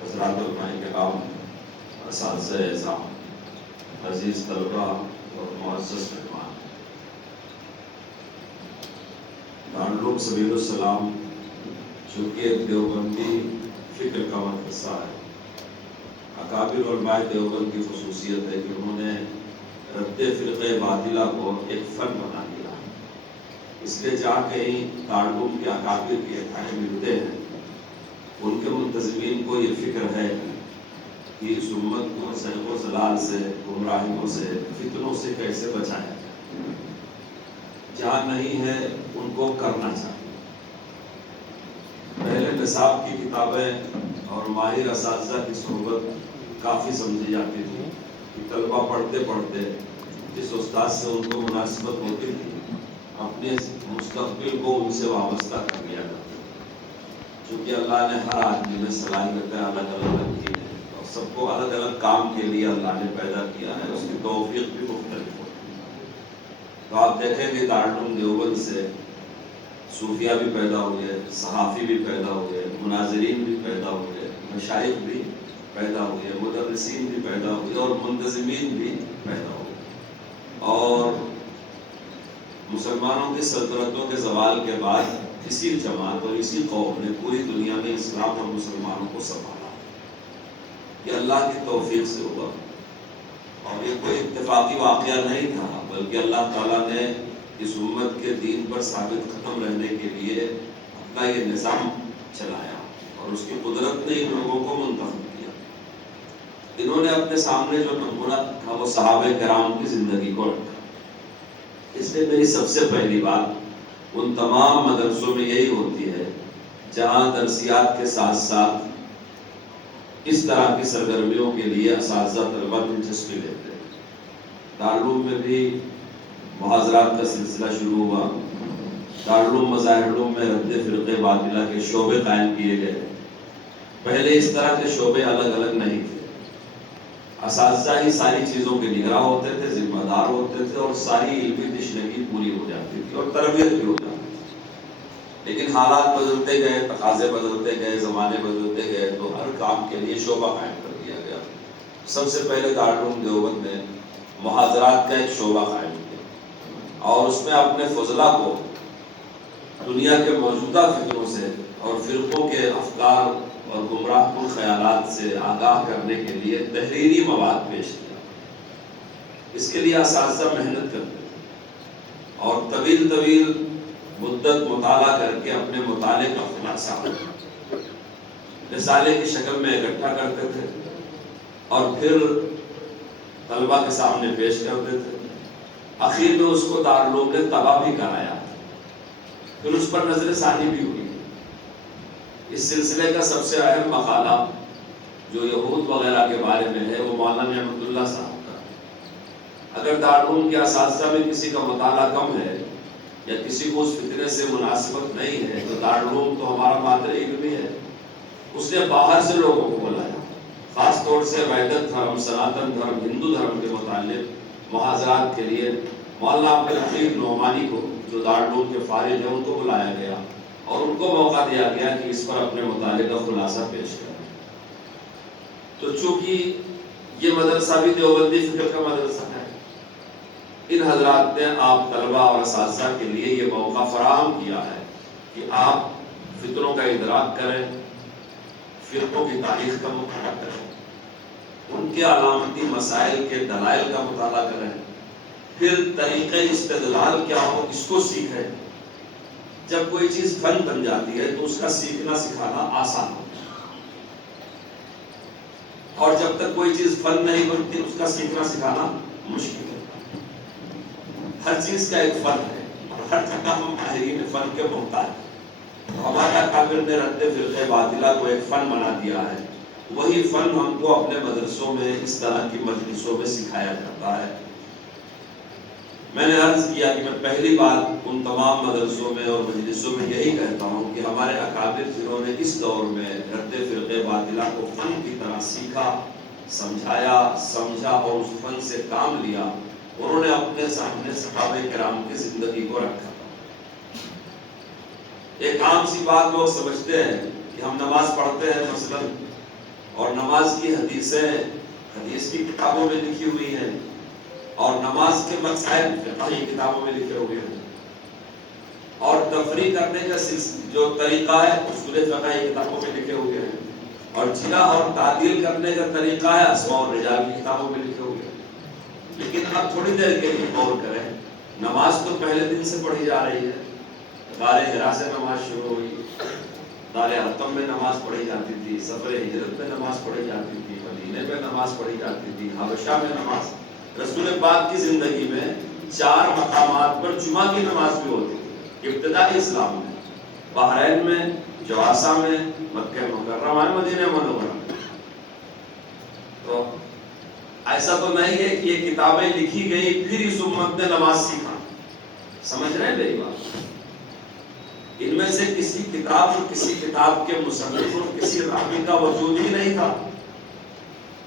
حضرات علماء کرام، اساتذہ اعزام، عزیز طلباء اور معزز مہمان، دارالعلوم سبیل السلام چونکہ ایک دیوبندی فکر کا مدرسہ ہے، اکابر علماء دیوبند کی خصوصیت ہے کہ انہوں نے رد فرقہ باطلہ کو ایک فن بنا دیا. اس لیے جہاں کہیں دارالعلوم کے اکابر کے کھڑے ملتے ہیں، ان کے منتظمین کو یہ فکر ہے کہ اس امت کو سیغ و ضلال سے، گمراہیوں سے، فتنوں سے کیسے بچایا جائے. جہاں نہیں ہے ان کو کرنا چاہیے. پہلے نصاب کی کتابیں اور ماہر اساتذہ کی صحبت کافی سمجھی جاتی تھی کہ طلبہ پڑھتے پڑھتے جس استاد سے ان کو مناسبت ہوتی تھی اپنے مستقبل کو ان سے وابستہ کر لیا جاتا. چونکہ اللہ نے ہر آدمی میں صلاحیتیں الگ الگ رکھی ہیں اور سب کو الگ الگ کام کے لیے اللہ نے پیدا کیا ہے، اس کی توفیق بھی مختلف ہوتی ہے. تو آپ دیکھیں گے دارالعلوم دیوبند سے صوفیہ بھی پیدا ہوئے، صحافی بھی پیدا ہوئے، مناظرین بھی پیدا ہوئے، مشائخ بھی پیدا ہوئے، مدرسین بھی پیدا ہوئے اور منتظمین بھی پیدا ہوئے. اور مسلمانوں کی سلطنتوں کے زوال کے بعد اسی جماعت اور اسی قوم نے پوری دنیا میں اسلام اور مسلمانوں کو سنبھالا. یہ اللہ کی توفیق سے ہوا اور یہ کوئی اتفاقی واقعہ نہیں تھا، بلکہ اللہ تعالیٰ نے اس امت کے دین پر ثابت قدم رہنے کے لیے اپنا یہ نظام چلایا اور اس کی قدرت نے ان لوگوں کو منتخب کیا. انہوں نے اپنے سامنے جو نمونہ تھا وہ صحابہ کرام کی زندگی کو رکھا. اس لیے میری سب سے پہلی بات ان تمام مدرسوں میں یہی ہوتی ہے جہاں درسیات کے ساتھ ساتھ اس طرح کی سرگرمیوں کے لیے اساتذہ طلبہ دلچسپی لیتے ہیں. دارالعلوم میں بھی محاضرات کا سلسلہ شروع ہوا. دارالعلوم مظاہر علوم میں رد فرقہ باطلہ کے شعبے قائم کیے گئے. پہلے اس طرح کے شعبے الگ الگ نہیں تھے. اساتذہ ہی ساری چیزوں کے نگراں ہوتے تھے، ذمہ دار ہوتے تھے اور ساری علمی تشنگی پوری ہو جاتی تھی اور تربیت بھی ہو جاتی تھی. لیکن حالات بدلتے گئے، تقاضے بدلتے گئے، زمانے بدلتے گئے تو ہر کام کے لیے شعبہ قائم کر دیا گیا. سب سے پہلے دارالعلوم دیوبند نے محاضرات کا ایک شعبہ قائم کیا اور اس میں اپنے فضلاء کو دنیا کے موجودہ فکروں سے اور فرقوں کے افکار اور گمراہ کن خیالات سے آگاہ کرنے کے لیے تحریری مواد پیش کیا. اس کے لیے اساتذہ محنت کرتے تھے اور طویل مدت مطالعہ کر کے اپنے مطالعے کا خلاصہ رسالے کی شکل میں اکٹھا کرتے تھے اور پھر طلبہ کے سامنے پیش کرتے تھے. آخر میں اس کو دارالعلوم نے طبع بھی کرایا، پھر اس پر نظر ثانی بھی ہوئی. اس سلسلے کا سب سے اہم مقالہ جو یہود وغیرہ کے بارے میں ہے وہ مولانا نعمت اللہ صاحب کا. اگر دارالعلوم کے اساتذہ میں کسی کا مطالعہ کم ہے یا کسی کو اس فکرے سے مناسبت نہیں ہے تو دارالعلوم تو ہمارا مادر علمی ہے. اس نے باہر سے لوگوں کو بلایا، خاص طور سے ویدت دھرم، سناتن دھرم، ہندو دھرم کے متعلق محاضرات کے لیے مولانا عبدالحفیظ نعمانی کو جو دارالعلوم کے فارغ ہیں ان کو بلایا گیا اور ان کو موقع دیا گیا کہ اس پر اپنے مطالعے کا خلاصہ پیش کریں. تو چونکہ یہ مدرسہ بھی دیوبندی فکر کا مدرسہ ہے، ان حضرات نے آپ طلبہ اور اساتذہ کے لیے یہ موقع فراہم کیا ہے کہ آپ فطروں کا ادراک کریں، فرقوں کی تاریخ کا مطالعہ کریں، ان کے علامتی مسائل کے دلائل کا مطالعہ کریں، پھر طریقہ استدلال کیا ہو اس کو سیکھیں. جب کوئی چیز فن بن جاتی ہے تو اس کا سیکھنا سکھانا آسان ہوتا ہے. اور جب تک کوئی چیز فن نہیں بنتی اس کا سیکھنا سکھانا مشکل ہے. ہر چیز کا ایک فن ہے اور ہر جگہ ہم ماہرین فن کے محتاج ہیں. ہمارا کابر نے رد فرقہ باطلہ کو ایک فن بنا دیا ہے. وہی فن ہم کو اپنے مدرسوں میں اس طرح کی مجلسوں میں سکھایا جاتا ہے. میں نے عرض کیا کہ میں پہلی بات ان تمام مدرسوں میں اور مجلسوں میں یہی کہتا ہوں کہ ہمارے اکابر جنہوں نے اس دور میں رد فرقہ باطلہ کو فن کی طرح سیکھا، سمجھایا، سمجھا اور اس فن سے کام لیا، انہوں نے اپنے سامنے صحابہ کرام کی زندگی کو رکھا. ایک عام سی بات لوگ سمجھتے ہیں کہ ہم نماز پڑھتے ہیں مثلا، اور نماز کی حدیثیں حدیث کی کتابوں میں لکھی ہوئی ہیں اور نماز کے مسائل فقہی کتابوں میں لکھے ہوئے ہیں، اور تفریح کرنے کا جو طریقہ ہے اصول فقہی کتابوں میں لکھے ہوئے ہیں، اور جنا اور تعدیل کرنے کا طریقہ ہے اسماء الرجال کی کتابوں میں لکھے ہوئے ہیں. لیکن اب تھوڑی دیر کے لیے غور کریں، نماز تو پہلے دن سے پڑھی جا رہی ہے. غار حرا سے نماز شروع ہوئی، دار ارقم میں نماز پڑھی جاتی تھی، سفر ہجرت میں نماز پڑھی جاتی تھی، مدینے میں نماز پڑھی جاتی تھی، حبشہ میں نماز. رسول پاک کی زندگی میں 4 مقامات پر جمعہ کی نماز بھی ہوتی تھی ابتدائی اسلام میں، بحرین میں، جواسا میں، مکہ مکرمہ، مدینہ منورہ. تو ایسا تو نہیں ہے کہ یہ کتابیں لکھی گئی پھر اس امت نے نماز سیکھا. سمجھ رہے ہیں میری بات؟ ان میں سے کسی کتاب اور کسی کتاب کے مصنف اور کسی راوی کا وجود ہی نہیں تھا.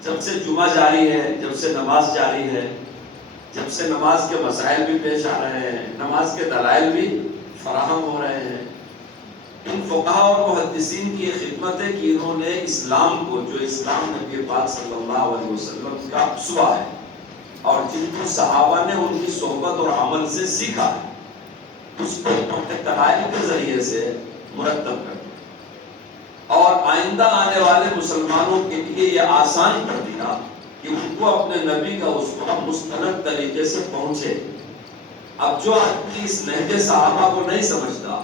جب سے جمعہ جاری ہے، جب سے نماز جاری ہے، جب سے نماز کے مسائل بھی پیش آ رہے ہیں، نماز کے دلائل بھی فراہم ہو رہے ہیں، ان فقہاء اور محدثین کی خدمت ہے کہ انہوں نے اسلام کو، جو اسلام نبی پاک صلی اللہ علیہ وسلم کا اسوہ ہے اور جن کو صحابہ نے ان کی صحبت اور عمل سے سیکھا ہے، اس کو دلائل کے ذریعے سے مرتب کر دیا اور آئندہ آنے والے مسلمانوں کے لیے یہ آسان کر دیا کہ ان کو اپنے نبی کا اسوہ مستند طریقے سے پہنچے. اب جو آدمی اس نہج صحابہ کو نہیں سمجھتا،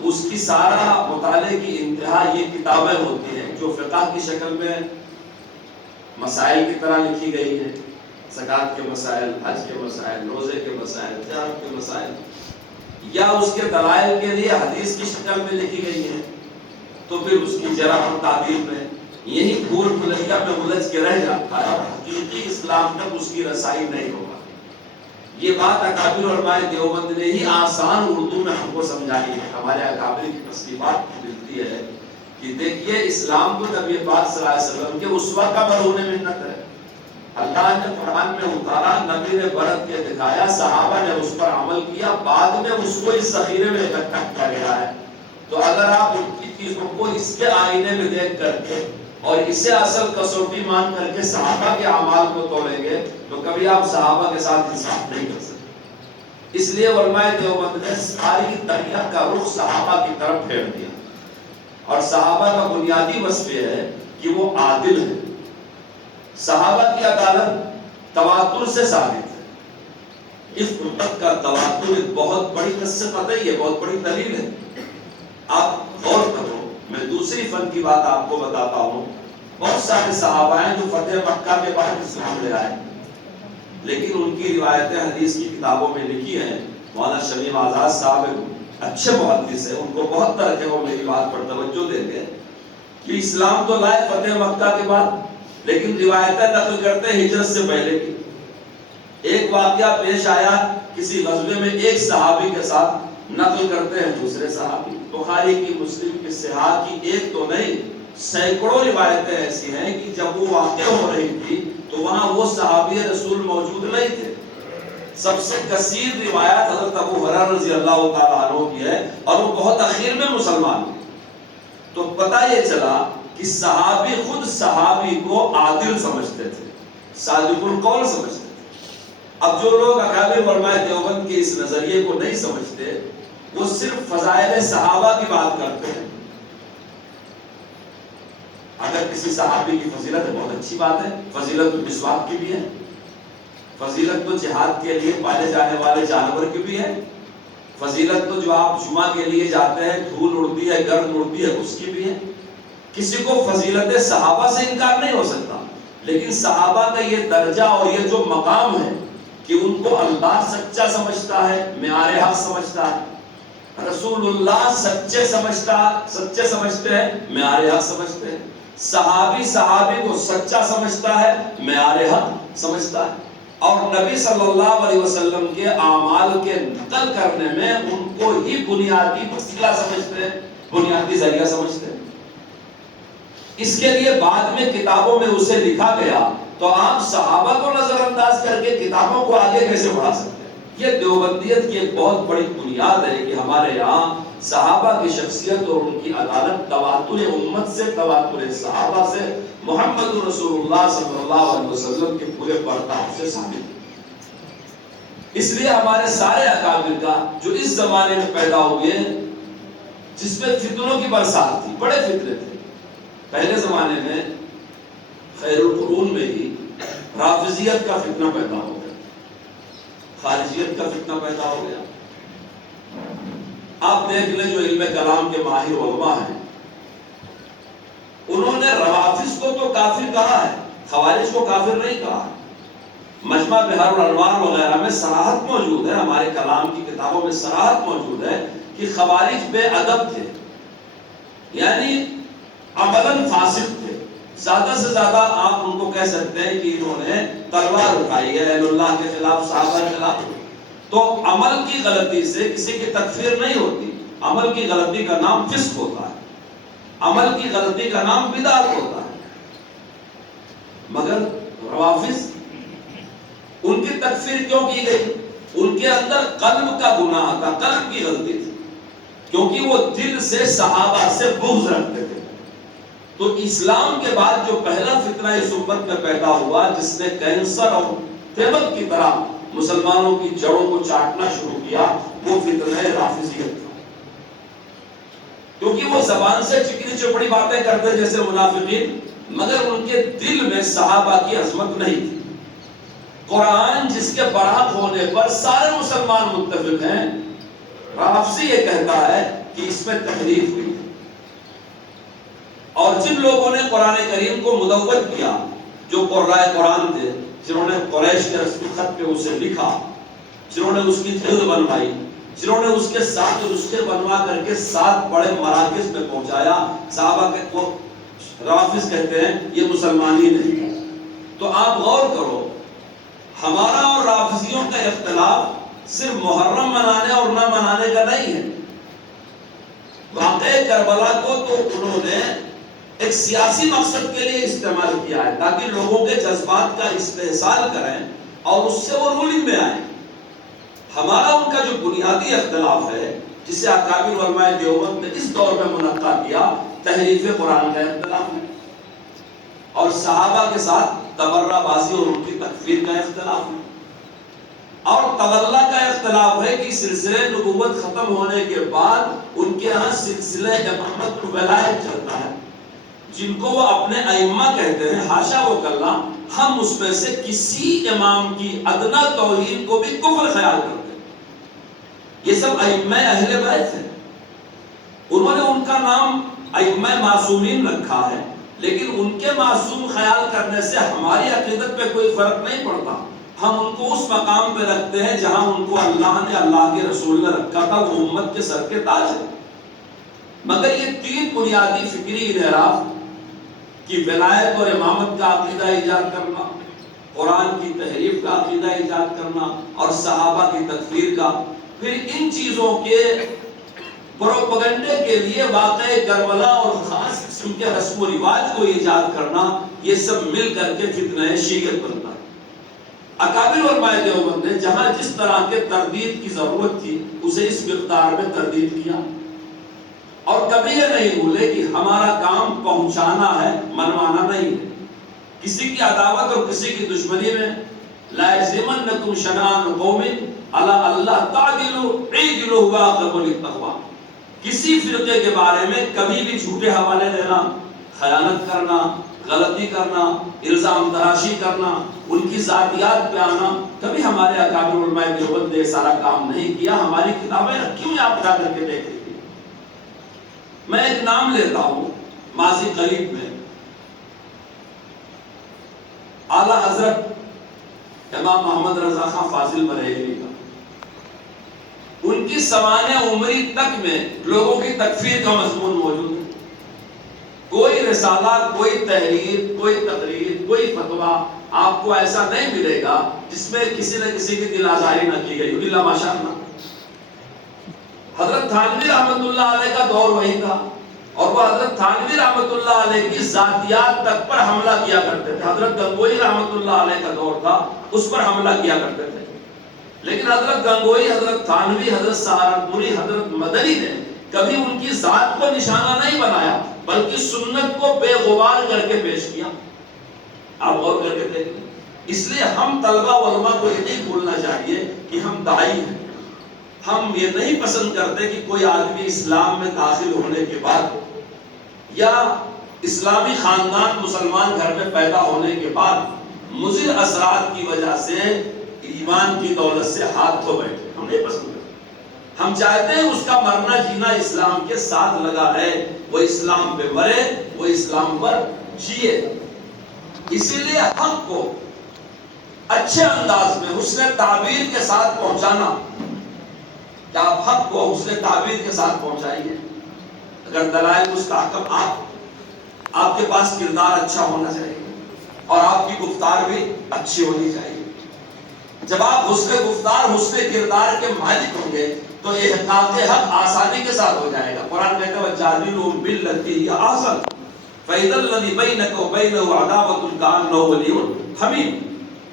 اس کی سارا مطالعے کی انتہا یہ کتابیں ہوتی ہیں جو فقہ کی شکل میں مسائل کی طرح لکھی گئی ہیں، زکوٰۃ کے مسائل، حج کے مسائل، روزے کے مسائل، تجارت کے مسائل، یا اس کے دلائل کے لیے حدیث کی شکل میں لکھی گئی ہے. تو پھر اس کی جرح اور تعبیر میں یہی بھول بھلیا میں الجھ کے رہ جاتا ہے اور حقیقی اسلام تک اس کی رسائی نہیں ہوگا. یہ بات اکابر علماء دیوبند نے ہی آسان اردو میں ہم کو سمجھائی ہے. ہمارے اکابر کی تصنیفات ملتی ہے کہ دیکھیے اسلام تو نبی پاک صلی اللہ علیہ وسلم کے اسوہ کا مرہون منت ہے. اللہ نے قرآن میں اتارا، نبی نے برت کے دکھایا، صحابہ نے اس پر عمل کیا، بعد میں اس کو اس ذخیرے میں اکٹھا کیا گیا ہے. تو اگر آپ ان کی چیزوں کو اس کے آئینے میں دیکھ کر کے اور اسے اصل کسوٹی مان کر کے صحابہ کے اعمال کو تولیں گے تو کبھی آپ صحابہ کے ساتھ انصاف نہیں کر سکتے. اس لیے علماء دیوبند نے ساری تاریخ کا رخ صحابہ کی طرف پھیر دیا، اور صحابہ کا بنیادی وصف یہ ہے کہ وہ عادل ہے. صحابہ کی عدالت تواتر سے ثابت ہے. اس امت کا تواتر ایک بہت بڑی قصہ قطعی ہے، بہت بڑی دلیل ہے. آپ غور کرو، میں دوسری فن کی بات آپ کو بتاتا ہوں. بہت سارے صحابہ ہیں جو فتح مکہ کے بعد اسلام لے آئے، لیکن ان کی روایتیں حدیث کی کتابوں میں لکھی ہیں. مولانا شمیم آزاد صاحب اچھے محدث ہیں، ان کو بہت طرح وہ میری بات پر توجہ دیں گے کہ اسلام تو لائے فتح مکہ کے بعد، لیکن روایتیں نقل کرتے ہیں ہجرت سے پہلے کی. ایک واقعہ پیش آیا کسی غزوے میں، ایک صحابی کے ساتھ نقل کرتے ہیں دوسرے صحابی. بخاری کی، مسلم کی، صحاح کی ایک تو نہیں سینکڑوں روایتیں ایسی ہیں کہ جب وہ واقع ہو رہی تھی تو وہاں وہ صحابی رسول موجود نہیں تھے. سب سے کثیر روایت حضرت ابو ہریرہ رضی اللہ تعالیٰ عنہ کی ہے اور وہ بہت اخیر میں مسلمان ہوئے. تو پتہ یہ چلا کہ صحابی خود صحابی کو عادل سمجھتے تھے، صادق القول سمجھتے تھے. اب جو لوگ اکابر علماء دیوبند کے اس نظریے کو نہیں سمجھتے، وہ صرف فضائل صحابہ کی بات کرتے ہیں. اگر کسی صحابی کی فضیلت ہے بہت اچھی بات ہے، فضیلت تو مسواک کی بھی ہے، فضیلت تو جہاد کے لیے پالے جانے والے جانور کی بھی ہے، فضیلت تو جو آپ جمعہ کے لیے جاتے ہیں دھول اڑتی ہے، گرد اڑتی ہے، اس کی بھی ہے. کسی کو فضیلت صحابہ سے انکار نہیں ہو سکتا. لیکن صحابہ کا یہ درجہ اور یہ جو مقام ہے کہ ان کو اللہ سچا سمجھتا ہے، معیار حق سمجھتا ہے، رسول اللہ سچے سمجھتے ہیں، معیار حق سمجھتے ہیں، صحابی کو سچا سمجھتا ہے، معیار حق سمجھتا ہے، اور نبی صلی اللہ علیہ وسلم کے اعمال کے نقل کرنے میں ان کو ہی بنیادی وسیلہ سمجھتے ہیں، بنیادی ذریعہ سمجھتے ہیں۔ اس کے لیے بعد میں کتابوں میں اسے لکھا گیا، تو آپ صحابہ کو نظر انداز کر کے کتابوں کو آگے کیسے بڑھا سکتے ہیں؟ یہ دیوبندیت کی ایک بہت بڑی بنیاد ہے کہ ہمارے یہاں صحابہ کی شخصیت اور ان کی عدالت تواتر امت سے، تواتر صحابہ سے، محمد رسول اللہ صلی اللہ علیہ وسلم کے پورے برتاؤ سے ثابت ہے۔ اس لیے ہمارے سارے اکابر کا جو اس زمانے میں پیدا ہوئے، جس میں فتنوں کی برسات تھی، بڑے فتنے تھے۔ پہلے زمانے میں خیر القرون میں ہی رافضیت کا فتنہ پیدا ہو گیا، خارجیت کا فتنہ پیدا ہو گیا۔ آپ دیکھ لیں جو علم کلام کے ماہر علماء ہیں، انہوں نے روافض کو تو کافر کہا ہے، خوارج کو کافر نہیں کہا۔ مجمع بحار الانوار وغیرہ میں صراحت موجود ہے، ہمارے کلام کی کتابوں میں صراحت موجود ہے کہ خوارج بے ادب تھے، یعنی عملاً فاسق تھے۔ زیادہ سے زیادہ آپ ان کو کہہ سکتے ہیں کہ انہوں نے تلوار اٹھائی ہے اہل اللہ کے خلاف، صحابہ کے خلاف۔ تو عمل کی غلطی سے کسی کی تکفیر نہیں ہوتی، عمل کی غلطی کا نام فسق ہوتا ہے، عمل کی غلطی کا نام بدعت ہوتا ہے۔ مگر روافض، ان کی تکفیر کیوں کی گئی؟ ان کے اندر قلب کا گناہ تھا، قلب کی غلطی تھی، کیونکہ وہ دل سے صحابہ سے بغض رکھتے تھے۔ تو اسلام کے بعد جو پہلا فتنہ اس امت میں پیدا ہوا، جس نے کینسر اور تیمت کی طرح مسلمانوں کی جڑوں کو چاٹنا شروع کیا، وہ فتنہ رافضیت تھا۔ کیونکہ وہ زبان سے چکنی چپڑی باتیں کرتے جیسے منافقین، مگر ان کے دل میں صحابہ کی عظمت نہیں تھی۔ قرآن جس کے برحق ہونے پر سارے مسلمان متفق ہیں، رافضی یہ کہتا ہے کہ اس میں تحریف ہوئی۔ اور جن لوگوں نے قرآن کریم کو مدون کیا، جو قرائے قرآن تھے، جنہوں نے قریش کے رسمی خط پہ اسے لکھا، جنہوں نے اس کی جلد بنوائی، جنہوں نے اس کے ساتھ نسخے بنوا کر کے 7 بڑے مراکز میں پہنچایا، صحابہ کے کو رافض کہتے ہیں یہ مسلمان ہی نہیں ہے۔ تو آپ غور کرو، ہمارا اور رافضیوں کا اختلاف صرف محرم منانے اور نہ منانے کا نہیں ہے۔ واقعہ کربلا کو تو انہوں نے ایک سیاسی مقصد کے لیے استعمال کیا ہے، تاکہ لوگوں کے جذبات کا استحصال کریں اور اس سے وہ رولنگ میں آئیں۔ ہمارا ان کا جو بنیادی اختلاف ہے، جسے اکابر علماء دیوبند نے اس دور میں منعقد کیا، تحریف قرآن کا اختلاف ہے، اور صحابہ کے ساتھ تبرہ بازی اور ان کی تکفیر کا اختلاف ہے، اور تولہ کا اختلاف ہے کہ سلسلہ نبوت ختم ہونے کے بعد ان کے ہاں سلسلہ امامت ولایت چلتا ہے، جن کو وہ اپنے ائمہ کہتے ہیں۔ حاشا و کلا، ہم اس میں سے کسی امام کی ادنا توہین کو بھی کفر خیال کرتے ہیں۔ یہ سب ائمہ اہل بیت ہیں، انہوں نے ان کا نام ائمہ معصومین رکھا ہے، لیکن ان کے معصوم خیال کرنے سے ہماری عقیدت پہ کوئی فرق نہیں پڑتا۔ ہم ان کو اس مقام پہ رکھتے ہیں جہاں ان کو اللہ نے، اللہ کے رسول نے رکھا تھا، وہ امت کے سر کے تاج ہے۔ مگر یہ 3 بنیادی فکری انحراف کہ ولایت اور امامت کا عقیدہ ایجاد کرنا، قرآن کی تحریف کا عقیدہ ایجاد کرنا، اور صحابہ کی تکفیر کا، پھر ان چیزوں کے پروپیگنڈے کے لیے واقعہ کربلا اور خاص قسم کے رسم و رواج کو ایجاد کرنا، یہ سب مل کر کے فتنہ شیعت بنتا ہے۔ اکابر علماء دیوبند نے جہاں جس طرح کے تردید کی ضرورت تھی، اسے اس مقدار میں تردید کیا، اور کبھی یہ نہیں بھولے کہ ہمارا کام پہنچانا ہے، منوانا نہیں ہے۔ کسی کی عداوت اور کسی کی دشمنی میں لا یجرمنکم شنآن قوم علی الا تعدلوا اعدلوا هو اقرب للتقوی۔ کسی فرقے کے بارے میں کبھی بھی جھوٹے حوالے دینا، خیانت کرنا، غلطی کرنا، الزام تراشی کرنا، ان کی ذاتیات پہ آنا، کبھی ہمارے اکابر علماء دیوبند نے سارا کام نہیں کیا۔ ہماری کتابیں رکھی ہوئی، آپ اٹھا کر کے دیکھ لیجیے۔ میں ایک نام لیتا ہوں، ماضی قریب میں اعلیٰ حضرت امام محمد رضا خان فاضل بریلوی کا، ان کی سوانح عمری تک میں لوگوں کی تکفیر کا مضمون موجود ہے. کوئی رسالہ، کوئی تحریر، کوئی تقریر، کوئی فتویٰ آپ کو ایسا نہیں ملے گا جس میں کسی نہ کسی کی دل آزاری نہ کی گئی. اللہ ماشاء اللہ. حضرت تھانوی رحمۃ اللہ علیہ کا دور وہی تھا، اور وہ حضرت تھانوی رحمۃ اللہ علیہ کی ذاتیات تک پر حملہ کیا کرتے تھے. حضرت گنگوئی رحمۃ اللہ علیہ کا دور تھا، اس پر حملہ کیا کرتے تھے. لیکن حضرت گنگوئی، حضرت تھانوی، حضرت سہارنپوری، حضرت مدنی نے کبھی ان کی ذات کو نشانہ نہیں بنایا، بلکہ سنت کو بے غبار کر کے پیش کیا. آپ غور کر کے دیکھیں. اس لیے ہم طلبہ علماء کو یہ نہیں بھولنا چاہیے کہ ہم داعی ہیں. ہم یہ نہیں پسند کرتے کہ کوئی آدمی اسلام میں داخل ہونے کے بعد یا اسلامی خاندان مسلمان گھر میں پیدا ہونے کے بعد مضر اثرات کی وجہ سے ایمان کی دولت سے ہاتھ دھو بیٹھے. ہم نہیں پسند کرتے. ہم چاہتے ہیں اس کا مرنا جینا اسلام کے ساتھ لگا ہے، وہ اسلام پہ مرے، وہ اسلام پر جیے. اسی لیے حق کو اچھے انداز میں حسن تعبیر کے ساتھ پہنچانا. کیا آپ حق کو حسن تعبیر کے ساتھ پہنچائیے؟ اگر دلائل مستحکم، آپ کے پاس کردار اچھا ہونا چاہیے اور آپ کی گفتار بھی اچھی ہونی چاہیے. جب آپ حسن گفتار، حسن کردار کے مالک ہوں گے تو احقاق حق آسانی کے ساتھ ہو جائے گا. قرآن کہتا ہے وَجَادِلُهُم بِالَّتِي هِيَ أَحْسَنُ فَإِذَا الَّذِي بَيْنَكَ وَبَيْنَهُ عَدَاوَةٌ كَأَنَّهُ وَلِيٌّ حَمِيمٌ.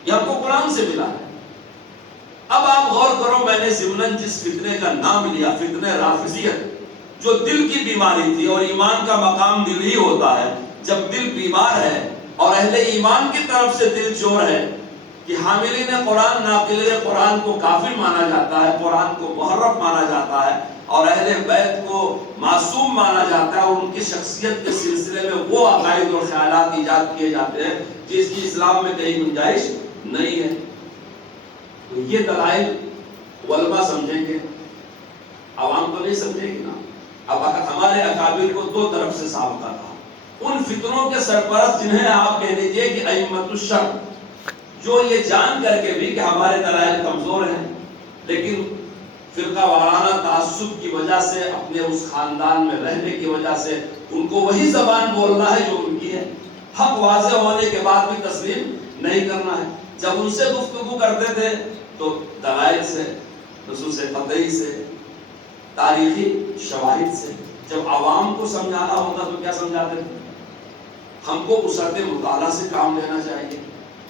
یہ ہم کو قرآن سے ملا ہے. اب آپ غور کرو، میں نے ضمناً جس فتنے کا نام لیا، فتنہ رافضیت، جو دل کی بیماری تھی، اور ایمان کا مقام دل ہی ہوتا ہے. جب دل بیمار ہے اور اہل ایمان کی طرف سے دل چور ہے کہ حاملین قرآن، ناقلین قرآن کو کافر مانا جاتا ہے، قرآن کو محرف مانا جاتا ہے، اور اہل بیت کو معصوم مانا جاتا ہے، اور ان کی شخصیت کے سلسلے میں وہ عقائد اور خیالات ایجاد کیے جاتے ہیں جس کی اسلام میں کہیں گنجائش نہیں ہے. تو یہ دلائل علماء سمجھیں گے، عوام تو نہیں سمجھے گی نا. اب ہمارے اکابر کو دو طرف سے سابقہ تھا. ان فتنوں کے سرپرست جنہیں آپ کہہ دیجئے کہ ائمۃ الشر، جو یہ جان کر کے بھی کہ ہمارے دلائل کمزور ہیں، لیکن فرقہ وارانہ تعصب کی وجہ سے، اپنے اس خاندان میں رہنے کی وجہ سے ان کو وہی زبان بولنا ہے جو ان کی ہے. حق واضح ہونے کے بعد بھی تسلیم نہیں کرنا ہے. جب ان سے گفتگو کرتے تھے تو دلائل سے، نصوص قطعی سے، تاریخی شواہد سے. جب عوام کو سمجھانا ہوتا تو کیا سمجھاتے تھے؟ ہم کو وسعت مطالعہ سے کام لینا چاہیے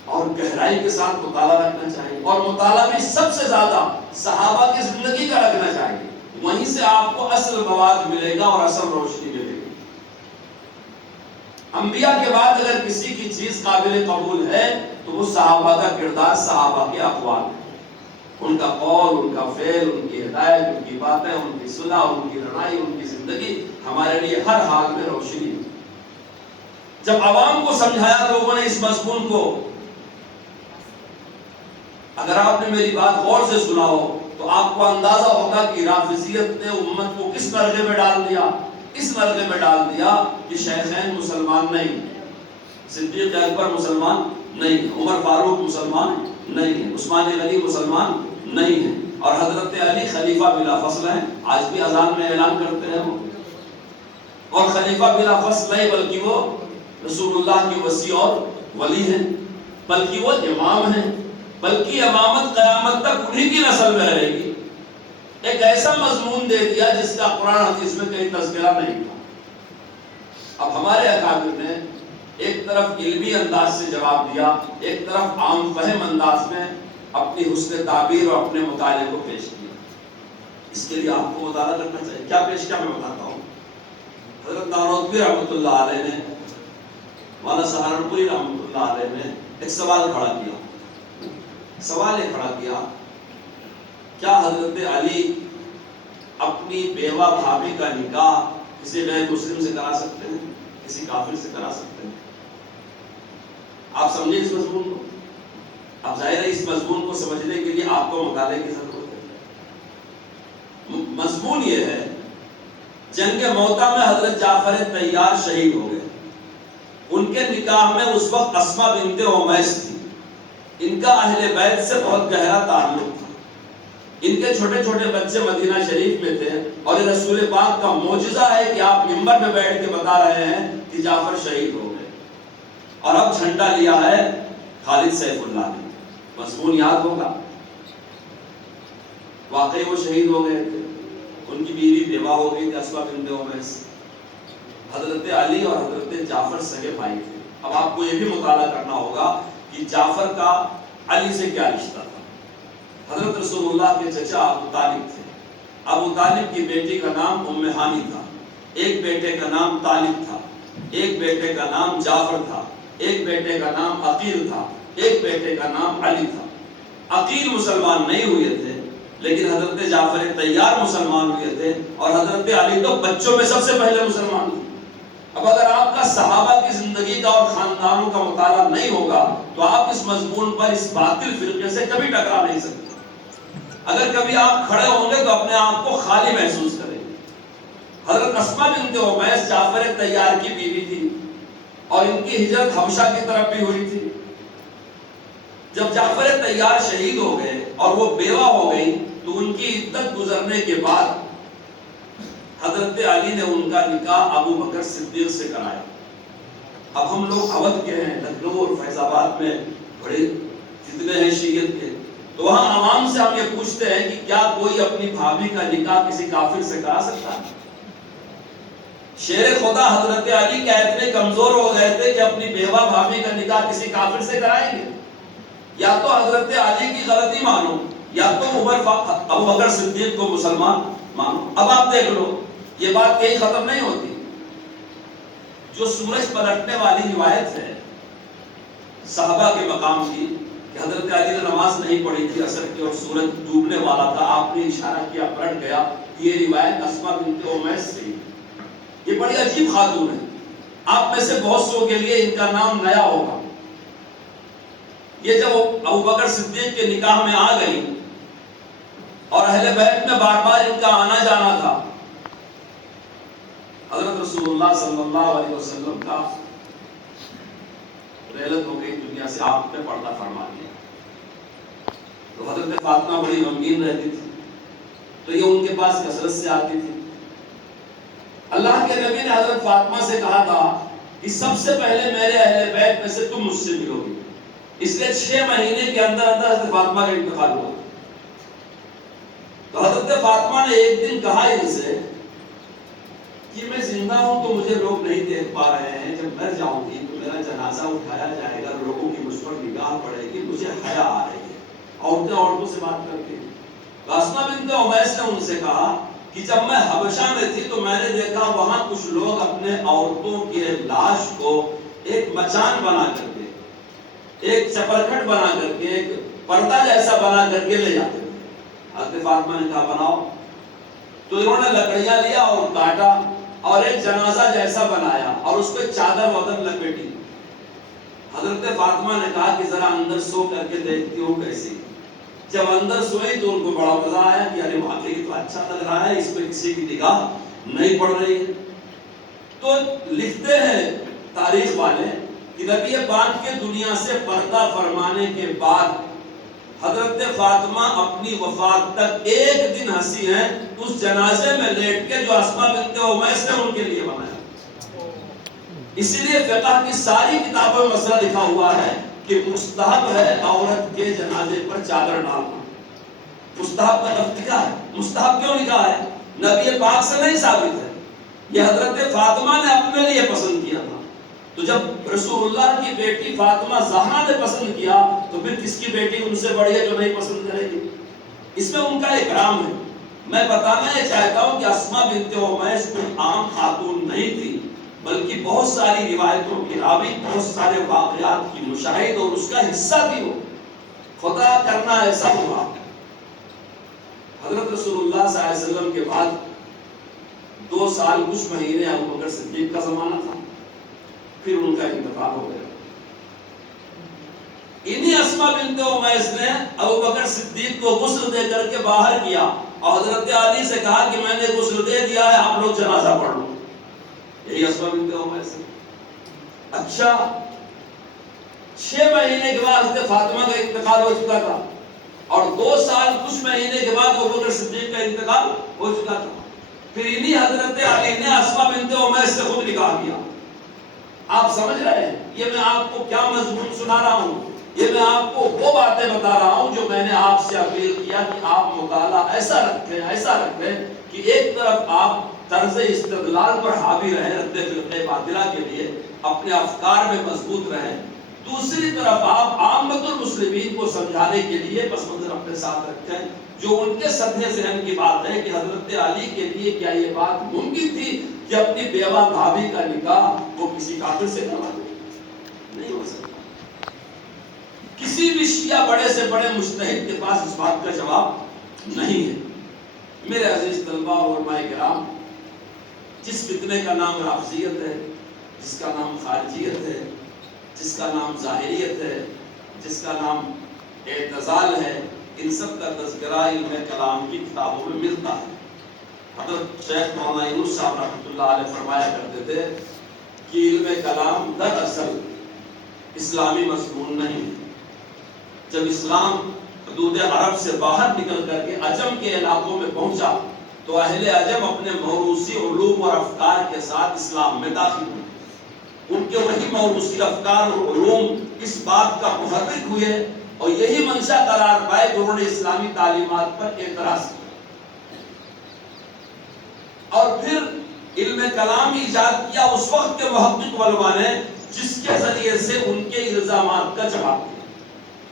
اور گہرائی کے ساتھ مطالعہ رکھنا چاہیے، اور مطالعہ بھی سب سے زیادہ صحابہ کی زندگی کا رکھنا چاہیے. وہیں سے آپ کو اصل مواد ملے گا اور اصل روشنی ملے گی. انبیاء کے بعد اگر کسی کی چیز قابل قبول ہے تو وہ صحابہ کا کردار، صحابہ کے اقوال ہیں. ان کا قول، ان کا فعل، ان کی ہدایت، ان کی باتیں، ان کی صلح، ان کی لڑائی، ان کی زندگی ہمارے لیے ہر حال میں روشنی ہے. جب عوام کو سمجھایا لوگوں نے اس مضمون کو، اگر آپ نے میری بات غور سے سنا ہو تو آپ کو اندازہ ہوگا کہ رافضیت نے امت کو کس مرحلے میں ڈال دیا. اس مرحلے میں ڈال دیا کہ شیخین مسلمان نہیں، صدیق اکبر مسلمان نہیں ہے، عمر فاروق مسلمان نہیں ہے، عثمان غنی مسلمان نہیں ہے، اور حضرت علی خلیفہ بلا فصل ہیں. آج بھی اذان میں اعلان کرتے ہیں وہ، اور خلیفہ بلا فصل نہیں بلکہ وہ رسول اللہ کی وصی اور ولی ہیں، بلکہ وہ امام ہیں، بلکہ امامت قیامت تک انہی کی نسل میں رہے گی. ایک ایسا مضمون دے دیا جس کا قرآن حدیث میں کہیں تذکرہ نہیں تھا. اب ہمارے اکابر نے ایک طرف علمی انداز سے جواب دیا، ایک طرف عام فہم انداز میں اپنی حسن تعبیر اور اپنے مطالعے کو پیش کیا. اس کے لیے آپ کو مطالعہ کرنا چاہیے. کیا پیش کیا میں بتاتا ہوں. حضرت نانوتوی رحمۃ اللہ علیہ نے، مولانا سہارنپوری رحمۃ اللہ علیہ نے ایک سوال کھڑا کیا. سوال یہ کھڑا کیا، کیا حضرت علی اپنی بیوہ بھابھی کا نکاح کسی غیر مسلم سے کرا سکتے ہیں، کسی کافر سے کرا سکتے ہیں؟ آپ سمجھیں اس مضمون کو. اب ظاہر ہے اس مضمون کو سمجھنے کے لیے آپ کو مطالعے کی ضرورت ہے. مضمون یہ ہے، جنگ موتا میں حضرت جعفر طیار شہید ہو گئے. ان کے نکاح میں اس وقت اسما بنت امیس تھی. ان کا اہل بیت سے بہت گہرا تعلق تھا. ان کے چھوٹے چھوٹے بچے مدینہ شریف میں تھے اور یہ رسول پاک کا معجزہ ہے کہ آپ منبر میں بیٹھ کے بتا رہے ہیں کہ جعفر شہید ہو گئے اور اب جھنڈا لیا ہے خالد سیف اللہ نے. مضمون یاد ہوگا, واقعی وہ شہید ہو گئے تھے, ان کی بیوی بیوہ ہو گئی تھی اسما بنت امیس. حضرت علی اور حضرت جعفر سگے بھائی تھے. اب آپ کو یہ بھی مطالعہ کرنا ہوگا کہ جعفر کا علی سے کیا رشتہ تھا. حضرت رسول اللہ کے چچا ابو طالب تھے. ابو طالب کی بیٹی کا نام ام ہانی تھا, ایک بیٹے کا نام طالب تھا, ایک بیٹے کا نام جعفر تھا, ایک بیٹے کا نام عقیل تھا, ایک بیٹے کا نام علی تھا. عقیل مسلمان نہیں ہوئے تھے لیکن حضرت جعفر طیار مسلمان ہوئے تھے اور حضرت علی تو بچوں میں سب سے پہلے مسلمان تھے. اب اگر آپ کا صحابہ کی زندگی کا اور خاندانوں کا مطالعہ نہیں ہوگا تو آپ اس مضمون پر اس باطل فرقے سے کبھی ٹکرا نہیں سکتے. اگر کبھی آپ کھڑے ہوں گے تو اپنے آپ کو خالی محسوس کریں گے. حضرت اسما بنت امیس جعفر طیار کی بیوی تھی اور ان کی ہجرت حبشہ کی طرف بھی ہوئی تھی. جب جعفر طیار شہید ہو گئے اور وہ بیوہ ہو گئی تو ان کی عدت گزرنے کے بعد حضرت علی نے ان کا نکاح ابو بکر صدیق سے کرایا. اب ہم لوگ اودھ کے ہیں, لکھنؤ اور فیض آباد میں بڑے جتنے ہیں شیعت کے, تو وہاں عوام سے ہم یہ پوچھتے ہیں کہ کیا کوئی اپنی بھابھی کا نکاح کسی کافر سے کرا سکتا ہے؟ شیر خدا حضرت علی کیا اتنے کمزور ہو گئے تھے کہ اپنی بیوہ بھابھی کا نکاح کسی کافر سے کرائیں گے؟ یا تو حضرت علی کی غلطی مانو یا تو ابو بکر صدیق کو مسلمان مانو. اب آپ دیکھ لو, یہ بات کہیں ختم نہیں ہوتی. جو سورج پلٹنے والی روایت ہے صحابہ کے مقام کی کہ حضرت علی نے نماز نہیں پڑھی تھی عصر کی اور سورج ڈوبنے والا تھا, آپ نے اشارہ کیا پلٹ گیا, یہ روایت اسما بنت امیس سے. یہ بڑی عجیب خاتون ہے. آپ میں سے بہت سو کے لیے ان کا نام نیا ہوگا. یہ جب ابو بکر صدیق کے نکاح میں آ گئی اور اہل بیت میں بار بار ان کا آنا جانا تھا, حضرت رسول اللہ صلی اللہ علیہ وسلم کا رحلت ہو گئی دنیا سے, آپ نے پردہ فرما دیا. تو حضرت فاطمہ بڑی غمگین رہتی تھی تو یہ ان کے پاس کثرت سے آتی تھی. اللہ کے نبی نے حضرت فاطمہ سے کہا تھا کہ سب سے پہلے میرے اہل بیت میں سے تم مجھ سے ملو گی. اس لیے 6 مہینے کے اندر اندر حضرت فاطمہ کا انتقال ہوا. تو حضرت فاطمہ نے ایک دن کہا ان سے کہ میں زندہ ہوں تو مجھے لوگ نہیں دیکھ پا رہے ہیں, جب مر جاؤں گی تو میرا جنازہ اٹھایا جائے گا, لوگوں کی مجھ پر نگاہ پڑے گی, مجھے حیا آ رہی ہے عورتیں عورتوں سے بات کر کے. اسما بنت امیس نے ان سے کہا کہ جب میں حبشہ میں تھی تو میں نے دیکھا وہاں کچھ لوگ اپنے عورتوں کے لاش کو ایک مچان بنا کر کے, ایک چپرکھٹ بنا کر کے, ایک پردہ جیسا بنا کر کے لے جاتے تھے. حضرت فاطمہ نے کہا بناؤ. تو انہوں نے لکڑیاں لیا اور کاٹا اور ایک جنازہ جیسا بنایا اور اس پہ چادر وادر لپیٹی. حضرت فاطمہ نے کہا کہ ذرا اندر سو کر کے دیکھتی ہوں کیسی. جب اندر سوئی تو ان کو بڑا مزہ آیا کہ ارے واقعی تو اچھا لگ رہا ہے, اس پہ کسی کی نگاہ نہیں پڑ رہی ہے. تو لکھتے ہیں تاریخ والے کہ نبی پاک کے دنیا سے پردہ فرمانے کے بعد حضرت فاطمہ اپنی وفات تک ایک دن ہنسی ہیں اس جنازے میں لیٹ کے جو اسما بنت امیس نے ان کے لیے بنایا. اسی لیے فقہ کی ساری کتابوں میں مسئلہ لکھا ہوا ہے کہ مستحب ہے عورت کے جنازے پر چادر ڈالنا. مستحب کا لفظ لکھا ہے. مستحب کیوں لکھا ہے؟ نبی پاک سے نہیں ثابت ہے, یہ حضرت فاطمہ نے اپنے لیے پسند کیا تھا. تو جب رسول اللہ کی بیٹی فاطمہ زہرا نے پسند کیا تو پھر کس کی بیٹی ان سے بڑی ہے جو نہیں پسند کرے گی؟ اس میں ان کا اکرام ہے. میں بتانا یہ چاہتا ہوں کہ اسما بنت امیس کوئی عام خاتون نہیں تھی بلکہ بہت ساری روایتوں کی راوی, بہت سارے واقعات کی مشاہد اور اس کا حصہ بھی ہو. خدا کرنا ایسا ہوا. حضرت رسول اللہ صلی اللہ علیہ وسلم کے بعد 2 سال کچھ مہینے ابو بکر صدیق کا زمانہ تھا, پھر ان کا انتقال ہو گیا. انہی اسما بنت امیس نے ابو بکر صدیق کو غسل دے کر کے باہر کیا اور حضرت علی سے کہا کہ میں نے غسل دے دیا ہے, آپ لوگ جنازہ پڑھ لو. یہی اسما بنت امیس ہے. اچھا 6 مہینے کے بعد حضرت فاطمہ کا انتقال ہو چکا تھا اور 2 سال کچھ مہینے کے بعد ابوبکر صدیق کا انتقال ہو چکا تھا. پھر انہی حضرت علی نے اسماء بنت عمیس سے خود نکاح کیا. آپ سمجھ رہے ہیں یہ میں آپ کو کیا مضمون سنا رہا ہوں؟ یہ میں آپ کو وہ باتیں بتا رہا ہوں جو میں نے آپ سے اپیل کیا کہ آپ مطالعہ ایسا رکھیں کہ ایک طرف آپ طرز استدلال پر حاوی رہیں رد فرقہ باطلہ کے لیے، اپنے افکار میں مضبوط رہیں، دوسری طرف آپ عامت المسلمین کو سمجھانے کے لیے پس منظر اپنے ساتھ رکھیں جو ان کے سطح ذہن کی بات ہے کہ حضرت علی کے لیے کیا یہ بات ممکن تھی کہ اپنی بیوہ بھابھی کا نکاح وہ کسی کافر سے کروا دے؟ نہیں ہو سکتا. کسی بھی شیعہ بڑے سے بڑے مجتہد کے پاس اس بات کا جواب نہیں ہے. میرے عزیز طلبہ اور علماء کرام، جس فتنے کا نام رافضیت ہے، جس کا نام خارجیت ہے، جس کا نام ظاہریت ہے، جس کا نام اعتزال ہے، ان سب کا تذکرہ علم کلام کی کتابوں میں ملتا ہے. حضرت شیخ مولانا یونس صاحب رحمۃ اللہ علیہ فرمایا کرتے تھے کہ علم کلام دراصل اسلامی مضمون نہیں ہے. جب اسلام حدود عرب سے باہر نکل کر کے عجم کے علاقوں میں پہنچا تو اہل عجم اپنے موروثی علوم اور افکار کے ساتھ اسلام میں داخل ہوئے. ان کے وہی موروثی افکار اور علوم اس بات کا محرک ہوئے اور یہی منشا قرار پائے کہ انہوں نے اسلامی تعلیمات پر اعتراض کیا. اور پھر علم کلام ایجاد کیا اس وقت کے محقق علماء نے جس کے ذریعے سے ان کے الزامات کا جواب دیا.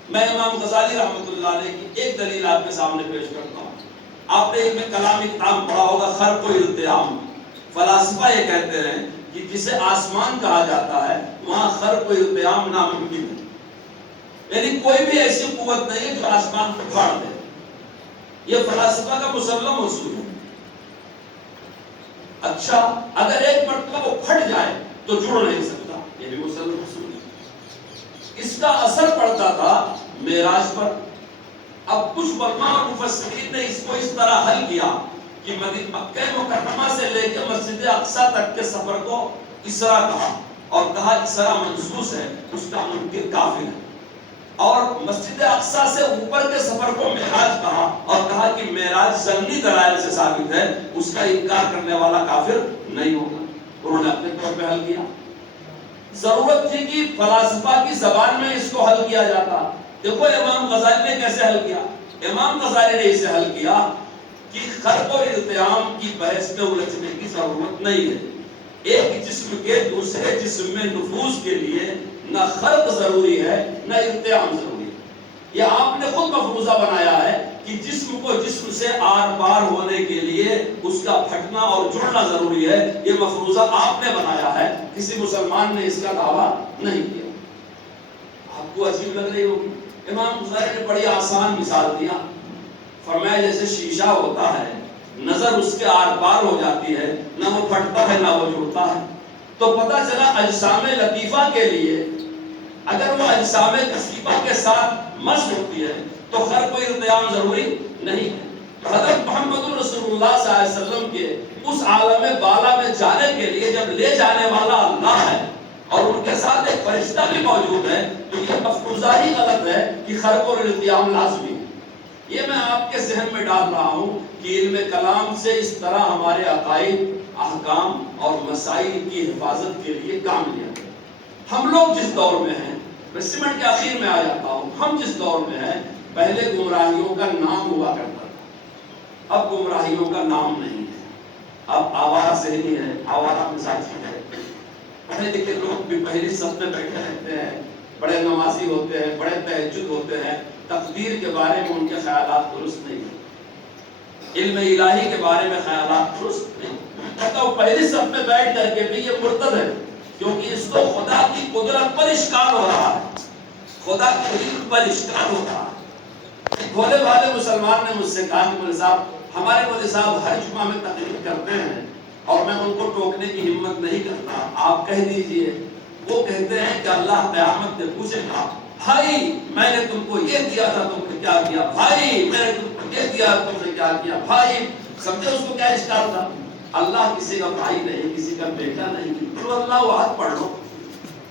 میں امام غزالی رحمۃ اللہ علیہ کی ایک دلیل آپ کے سامنے پیش کرتا ہوں. آپ نے علم کلام کی کتاب پڑھا ہوگا خرق و التیام. فلاسفہ یہ کہتے ہیں کہ جسے آسمان کہا جاتا ہے وہاں خرق و التیام ناممکن ہے. یعنی کوئی بھی ایسی قوت نہیں ہے جو آسمان کو پھاڑ دے. یہ فلاسفہ کا مسلم اصول ہے. اچھا اگر ایک مرتبہ وہ پھٹ جائے تو جڑ نہیں سکتا، یہ بھی مسلم اصول ہے. اس کا اثر پڑتا تھا معراج پر. اب کچھ علماء اور مفسرین نے اس کو اس طرح حل کیا کہ مکہ مکرمہ سے لے کے مسجد اقصی تک کے سفر کو اسرا کہا اور کہا اسرا منصوص ہے، اس کا منکر کافر ہے. اور مسجد اقصی سے اوپر کے سفر کو معراج کہا اور کہا کہ معراج ضمنی دلائل سے ثابت ہے، اس کا انکار کرنے والا کافر نہیں ہوگا. انہوں نے اپنے طور پہ حل کیا. ضرورت تھی کہ فلاسفہ کی زبان میں اس کو حل کیا جاتا. دیکھو امام غزالی نے کیسے حل کیا. امام غزالی نے اسے حل کیا کہ خرق و التیام کی بحث میں الجھنے کی ضرورت نہیں ہے. ایک جسم کے دوسرے جسم میں نفوذ کے لیے نہ خرق ضروری ہے نہ التیام ضروری ہے. یہ آپ نے خود مفروضہ بنایا ہے کہ جسم کو جسم سے آر پار ہونے کے لیے اس کا پھٹنا اور جڑنا ضروری ہے. یہ مفروضہ آپ نے بنایا ہے، کسی مسلمان نے اس کا دعویٰ نہیں کیا. آپ کو عجیب لگ رہی ہوگی. امام غزالی نے بڑی آسان مثال دیا. فرمایا جیسے شیشہ ہوتا ہے، نظر اس کے آر پار ہو جاتی ہے، نہ وہ پھٹتا ہے نہ وہ جڑتا ہے. تو پتہ چلا اجسام لطیفہ کے لیے اگر وہ اجسام کثیفہ کے ساتھ مشق ہوتی ہے تو خرق و التیام ضروری نہیں ہے. حضرت محمد رسول اللہ صلی اللہ علیہ وسلم کے اس عالم بالا میں جانے کے لیے جب لے جانے والا اللہ ہے اور ان کے ساتھ ایک فرشتہ بھی موجود ہے تو یہ مفروضہ ہی غلط ہے کہ خرق و التیام لازمی ہے. یہ میں آپ کے ذہن میں ڈال رہا ہوں کہ علم کلام سے اس طرح ہمارے عقائد، احکام اور مسائل کی حفاظت کے لیے کام لیا گیا. ہم لوگ جس دور میں ہیں، میں سمٹ کے آخر میں آ جاتا ہوں، ہم جس دور میں ہیں پہلے گمراہیوں کا نام ہوا کرتا تھا، اب گمراہیوں کا نام نہیں ہے. اب آوارہ ذہنی ہے، آوارہ مزاجی ہے. پڑھے لکھے لوگ بھی پہلی صف میں بیٹھے رہتے ہیں، بڑے نمازی ہوتے ہیں، بڑے تہجد ہوتے ہیں، تقدیر کے بارے میں ان کے خیالات درست نہیں ہیں، علم الہی کے بارے میں خیالات درست نہیں. وہ پہلی صف میں بیٹھ کر کے بھی یہ مرتد ہے کیونکہ اس کو خدا کی قدرت پر اشکال ہو رہا ہے، خدا کی علم پر اشکال ہو رہا ہے. بھولے بھالے مسلمان نے مجھ سے کہا کہ مولوی صاحب ہمارے مولوی صاحب ہر جمعہ میں تقریر کرتے ہیں اور میں ان کو ٹوکنے کی ہمت نہیں کرتا، آپ کہہ دیجئے. وہ کہتے ہیں کہ اللہ قیامت میں پوچھے گا، بھائی میں نے تم کو یہ دیا تھا تم نے کیا کیا، بھائی میں نے تم کو یہ دیا تم نے کیا کیا. بھائی سمجھے اس کو کیا اشکال تھا؟ اللہ کسی کا بھائی نہیں، کسی کا بیٹا نہیں. تو اللہ احد پڑھ لو.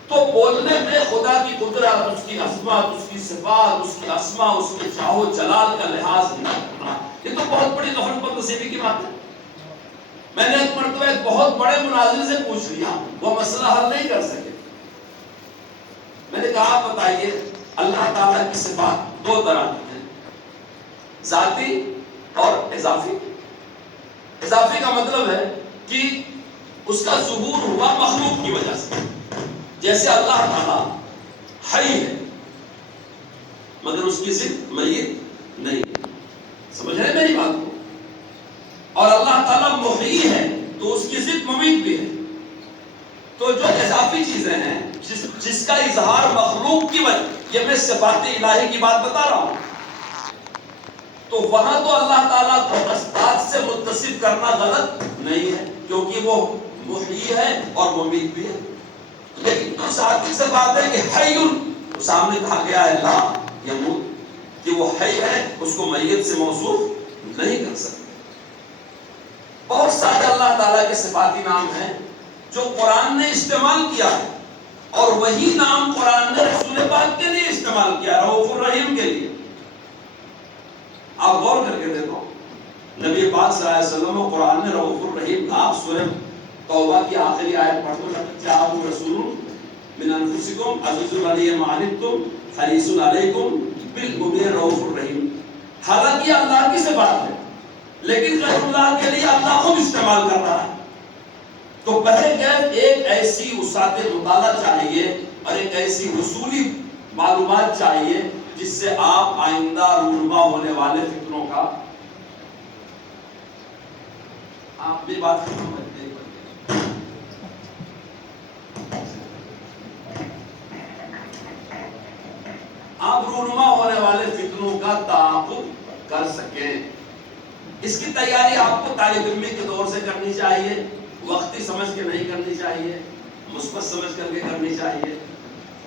تو بولنے میں خدا کی قدرت، اس کی عظمت، اس کی صفات، اس کی اسماء، اس کے چاہو جلال کا لحاظ نہیں کرنا، یہ تو بہت بڑی غفلت پر نصیبی کی بات ہے۔ میں نے ایک مرتبہ ایک بہت بڑے مناظر سے پوچھ لیا، وہ مسئلہ حل نہیں کر سکے۔ میں نے کہا آپ بتائیے اللہ تعالیٰ کی صفات دو طرح کی ہیں، ذاتی اور اضافی۔ اضافی کا مطلب ہے کہ اس کا ظہور ہوا مخلوق کی وجہ سے، جیسے اللہ تعالیٰ حی ہے مگر اس کی ضد میت نہیں ہے، سمجھ رہے میری بات کو؟ اور اللہ تعالیٰ محیی ہے تو اس کی ضد ممیت بھی ہے۔ تو جو اضافی چیزیں ہیں جس کا اظہار مخلوق کی وجہ، یہ میں صفات الہی کی بات بتا رہا ہوں، تو وہاں تو اللہ تعالیٰ کو ذات سے متصف کرنا غلط نہیں ہے، کیونکہ وہ محیی ہے اور ممیت بھی ہے۔ لیکن تو ذاتی سے بات ہے کہ حی، سامنے کہا گیا ہے لا یموت، کہ وہ حی ہے، اس کو میت سے موصوف نہیں کر سکتے۔ بہت سارے اللہ تعالیٰ کے صفاتی نام ہیں جو قرآن نے استعمال کیا ہے، اور وہی نام قرآن نے رسول پاک کے لیے استعمال کیا، رؤوف الرحیم کے لیے۔ آپ غور کر کے دیکھو، نبی پاک صلی اللہ علیہ وسلم کو قرآن نے رؤوف الرحیم کہا۔ آپ سورہ توبہ کی آخری آیت پڑھ دو، جاءکم رسول من انفسکم عزیز علیہ ما عنتم حریص علیکم بالمؤمنین رؤوف الرحیم۔ حالانکہ اللہ کی صفات ہے، لیکن غیر اللہ کے لیے اللہ خود استعمال کر رہا ہے۔ تو بہرکیف ایک ایسی وسعت مطالعہ چاہیے اور ایک ایسی حصولی معلومات چاہیے جس سے آپ آئندہ رونما ہونے والے فکروں کا، آپ بھی بات کریں، آپ رونما ہونے والے فکروں کا تعاقب کر سکیں۔ اس کی تیاری آپ کو طالب علمی کے دور سے کرنی چاہیے، وقتی سمجھ کے نہیں کرنی چاہیے، مثبت سمجھ کر کے کرنی چاہیے۔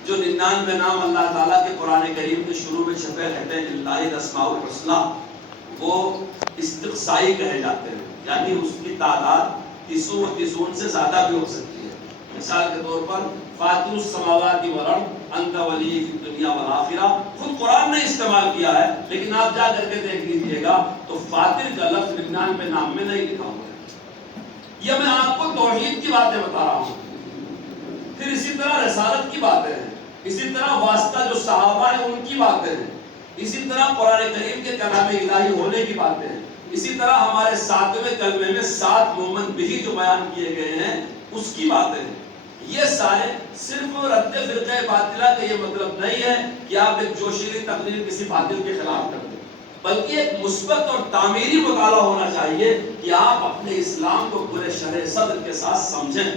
جو 99 نام اللہ تعالیٰ کے قرآن کریم کے شروع میں چھپے رہتے ہیں، للہ الاسماء الحسنی، وہ استقصائی کہے جاتے ہیں، یعنی اس کی تعداد 30 و 30 سے زیادہ بھی ہو سکتی ہے۔ مثال کے طور پر فاطر السماوات والارض انت ولی فی الدنیا والآخرہ، خود قرآن نے استعمال کیا ہے، لیکن آپ جا کر کے دیکھ لیجئے گا تو فاطر کا لفظ 99 نام میں نہیں لکھا ہوا ہے۔ یہ میں آپ کو توحید کی باتیں بتا رہا ہوں۔ پھر اسی طرح رسالت کی باتیں ہیں، اسی طرح واسطہ جو صحابہ ہیں ان کی باتیں ہیں، اسی طرح قرآن کریم کے کلام الہی ہونے کی باتیں ہیں، اسی طرح ہمارے 7ویں کلمے میں 7 مومن بھی جو بیان کیے گئے ہیں اس کی باتیں ہیں۔ یہ سارے صرف رد فرقہ باطلہ کا یہ مطلب نہیں ہے کہ آپ ایک جوشیلی تقریر کسی باطل کے خلاف کر دیں، بلکہ ایک مثبت اور تعمیری مطالعہ ہونا چاہیے کہ آپ اپنے اسلام کو پورے شرح صدر کے ساتھ سمجھیں،